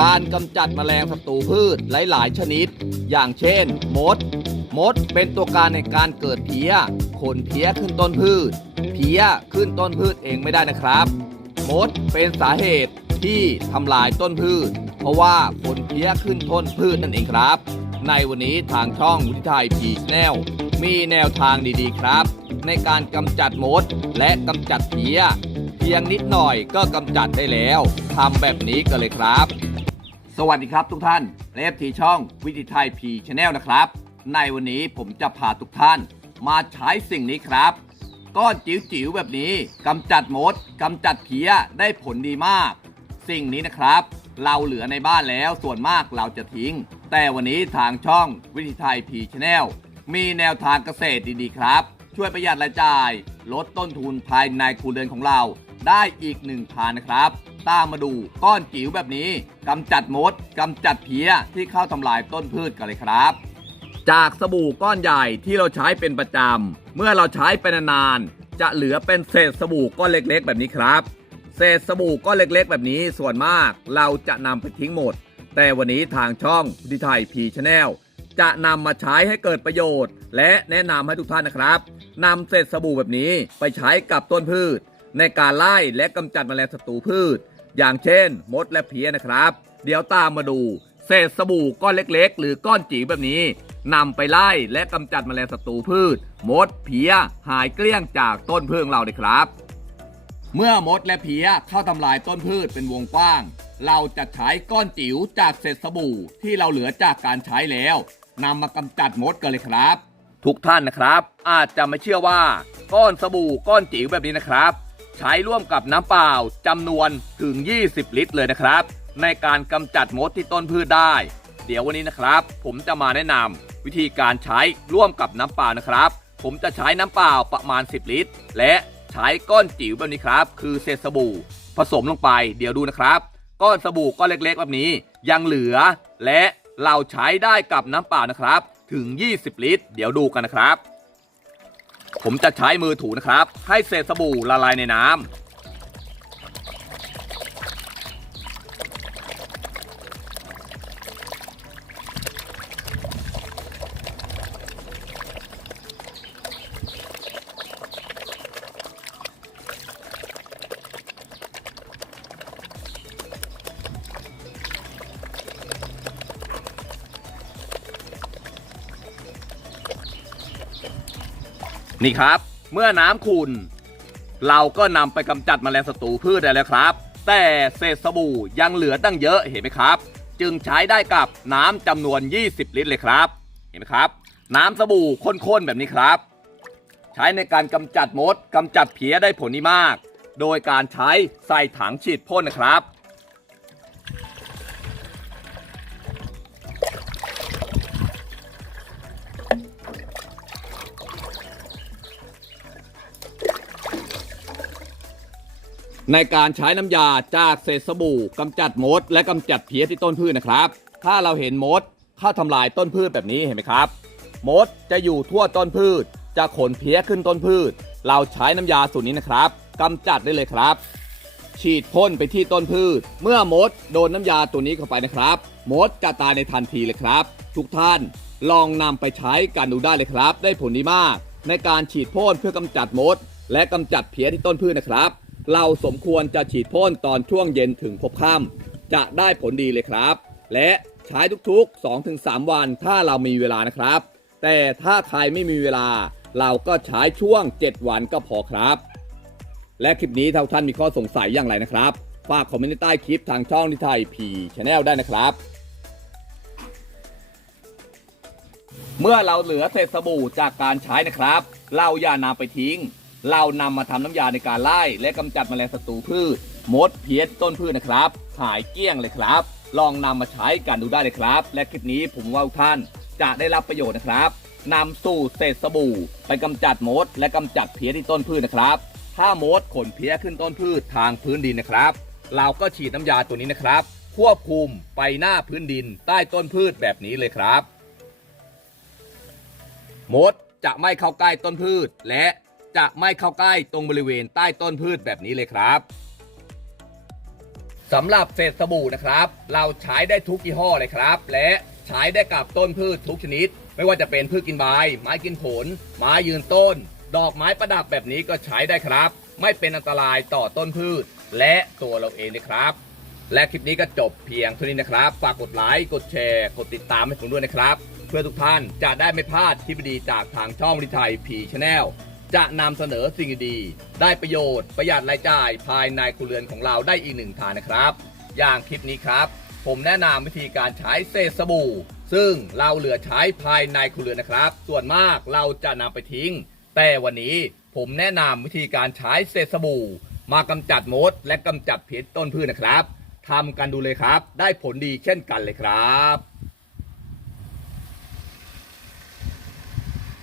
การกำจัดแมลงศัตรูพืชหลาย ๆ ชนิด อย่างเช่น มด มดเป็นตัวการในการเกิดเพี้ยขนเพี้ยขึ้นต้นพืช เพี้ยขึ้นต้นพืชเองไม่ได้นะครับ มดเป็นสาเหตุที่ทำลายต้นพืช เพราะว่าขนเพี้ยขึ้นต้นพืชนั่นเองครับ ในวันนี้ทางช่องวิทยไทยพีแนลมีแนวทางดีๆครับ ในการกำจัดมดและกำจัดเพี้ย พียงนิดหน่อยก็กำจัดได้แล้วทำแบบนี้กันเลยครับ สวัสดีครับทุกท่านเลฟทีช่องวิทยไทยพีชแนลนะครับ ในวันนี้ผมจะพาทุกท่าน มาใช้สิ่งนี้ครับ ก้อนจิ๋วๆแบบนี้กำจัดมดกำจัดเพี้ยได้ผลดีมาก สิ่งนี้นะครับ เราเหลือในบ้านแล้วส่วนมากเราจะทิ้ง แต่วันนี้ทางช่องวิทยไทยพีชแนลมีแนวทางเกษตรดีๆครับ ช่วยประหยัดรายจ่าย ลดต้นทุนภายในครัวเรือนของเรา ได้อีกหนึ่งทางนะครับ ตามมาดูก้อนจิ๋วแบบนี้กำจัดมดกำจัดเพี้ยที่เข้าทำลายต้นพืชกันเลยครับ จากสบู่ก้อนใหญ่ที่เราใช้เป็นประจำเมื่อเราใช้ไปนานๆจะเหลือเป็นเศษสบู่ก้อนเล็กๆ แบบนี้ครับ เศษสบู่ก้อนเล็กๆ แบบนี้ส่วนมากเราจะนำไปทิ้งหมด แต่วันนี้ทางช่องดิไทยพีชแนลจะนำมาใช้ให้เกิดประโยชน์ และแนะนำให้ทุกท่านนะครับนำเศษสบู่แบบนี้ไปใช้กับต้นพืช ในการไล่และกำจัดแมลงศัตรูพืช อย่างเช่น มดและเพี้ยนะครับ เดี๋ยวตามมาดู เศษสบู่ก้อนเล็กๆ หรือก้อนจิ๋วแบบนี้นำไปไล่และกำจัดแมลงศัตรูพืช มดเพี้ยหายเกลี้ยงจากต้นพืชเราเลยครับ เมื่อมดและเพี้ยเข้าทำลายต้นพืชเป็นวงกว้าง เราจะใช้ก้อนจิ๋วจากเศษสบู่ที่เราเหลือจากการใช้แล้วนำมากำจัดมดกันเลยครับ ทุกท่านนะครับ อาจจะไม่เชื่อว่าก้อนสบู่ก้อนจิ๋วแบบนี้นะครับ ใช้ร่วมกับน้ำเปล่าจำนวนถึง 20 ลิตรเลยนะครับ ในการกำจัดมดที่ต้นพืชได้ เดี๋ยววันนี้นะครับ ผมจะมาแนะนำวิธีการใช้ร่วมกับน้ำเปล่านะครับ ผมจะใช้น้ำเปล่าประมาณ 10 ลิตร และใช้ก้อนจิ๋วแบบนี้ครับ คือเศษสบู่ ผสมลงไป เดี๋ยวดูนะครับ ก้อนสบู่ก้อนเล็กๆ แบบนี้ยังเหลือ และเราใช้ได้กับน้ำเปล่านะครับ ถึง 20 ลิตร เดี๋ยวดูกันนะครับ ผมจะใช้มือถูนะครับ ให้เศษสบู่ละลายในน้ำ นี่ครับ เมื่อน้ำขุ่นเราก็นำไปกำจัดแมลงศัตรูพืชได้แล้วครับ แต่เศษสบู่ยังเหลือตั้งเยอะเห็นไหมครับ จึงใช้ได้กับน้ำจำนวน 20 ลิตรเลยครับ เห็นไหมครับ น้ำสบู่ข้นๆแบบนี้ครับ ใช้ในการกำจัดมดกำจัดเพี้ยได้ผลดีมาก โดยการใช้ใส่ถังฉีดพ่นนะครับ ในการใช้น้ำยาจากเศษสบู่กำจัดมด และกำจัดเพี้ยที่ต้นพืชนะครับ ถ้าเราเห็นมดเข้าทำลายต้นพืชแบบนี้เห็นไหมครับ มดจะอยู่ทั่วต้นพืช จะขนเพี้ยขึ้นต้นพืช เราใช้น้ำยาสูตรนี้นะครับกำจัดได้เลยครับ ฉีดพ่นไปที่ต้นพืช เมื่อมดโดนน้ำยาตัวนี้เข้าไปนะครับ มดจะตายในทันทีเลยครับ ทุกท่านลองนำไปใช้กันดูได้เลยครับ ได้ผลดีมาก ในการฉีดพ่นเพื่อกำจัดมด และกำจัดเพี้ยที่ต้นพืชนะครับ เราสมควรจะฉีดพ่นตอนช่วงเย็นถึงพบค่ำจะได้ผลดีเลยครับ และใช้ทุกๆ 2-3 วันถ้าเรามีเวลานะครับ แต่ถ้าใครไม่มีเวลา เราก็ใช้ช่วง 7 วันก็พอครับ และคลิปนี้ถ้าท่านมีข้อสงสัยอย่างไรนะครับ ฝากคอมเมนต์ใต้คลิปทางช่องนิทายพีชแนลได้นะครับ เมื่อเราเหลือเศษสบู่จากการใช้นะครับ เราอย่านำไปทิ้ง เรานำมาทำน้ำยาในการไล่และกำจัดแมลงศัตรูพืช มดเพี้ยต้นพืชนะครับหายเกลี้ยงเลยครับ ลองนำมาใช้กันดูได้เลยครับ และคลิปนี้ผมว่าท่านจะได้รับประโยชน์นะครับนำสูตรเศษสบู่ ไปกำจัดมด และกำจัดเพี้ยที่ต้นพืชนะครับ ถ้ามดขนเพี้ยขึ้นต้นพืชทางพื้นดินนะครับ เราก็ฉีดน้ำยาตัวนี้นะครับ ควบคุมไปหน้าพื้นดินใต้ต้นพืชแบบนี้เลยครับ มดจะไม่เข้าใกล้ต้นพืชและ จะไม่เข้าใกล้ตรงบริเวณใต้ต้นพืชแบบนี้เลยครับสำหรับเศษสบู่นะครับ เราใช้ได้ทุกยี่ห้อเลยครับ และใช้ได้กับต้นพืชทุกชนิด ไม่ว่าจะเป็นพืชกินใบไม้กินผล ไม้ยืนต้น ดอกไม้ประดับแบบนี้ก็ใช้ได้ครับ ไม่เป็นอันตรายต่อต้นพืช และตัวเราเองนะครับ และคลิปนี้ก็จบเพียงเท่านี้นะครับ ฝากกดไลค์กดแชร์ กดติดตามให้ผมด้วยนะครับ เพื่อทุกท่านจะได้ไม่พลาดทริปดีจากทางช่องริไทยพีชแนล จะนำเสนอสิ่งดีๆได้ประโยชน์ประหยัดรายจ่ายภายในครัวเรือนของเราได้อีกหนึ่งทางนะครับ อย่างคลิปนี้ครับ ผมแนะนำวิธีการใช้เศษสบู่ ซึ่งเราเหลือใช้ภายในครัวเรือนนะครับ ส่วนมากเราจะนำไปทิ้ง แต่วันนี้ผมแนะนำวิธีการใช้เศษสบู่ มากำจัดมด และกำจัดพิษต้นพืชนะครับทำกันดูเลยครับ ได้ผลดีเช่นกันเลยครับ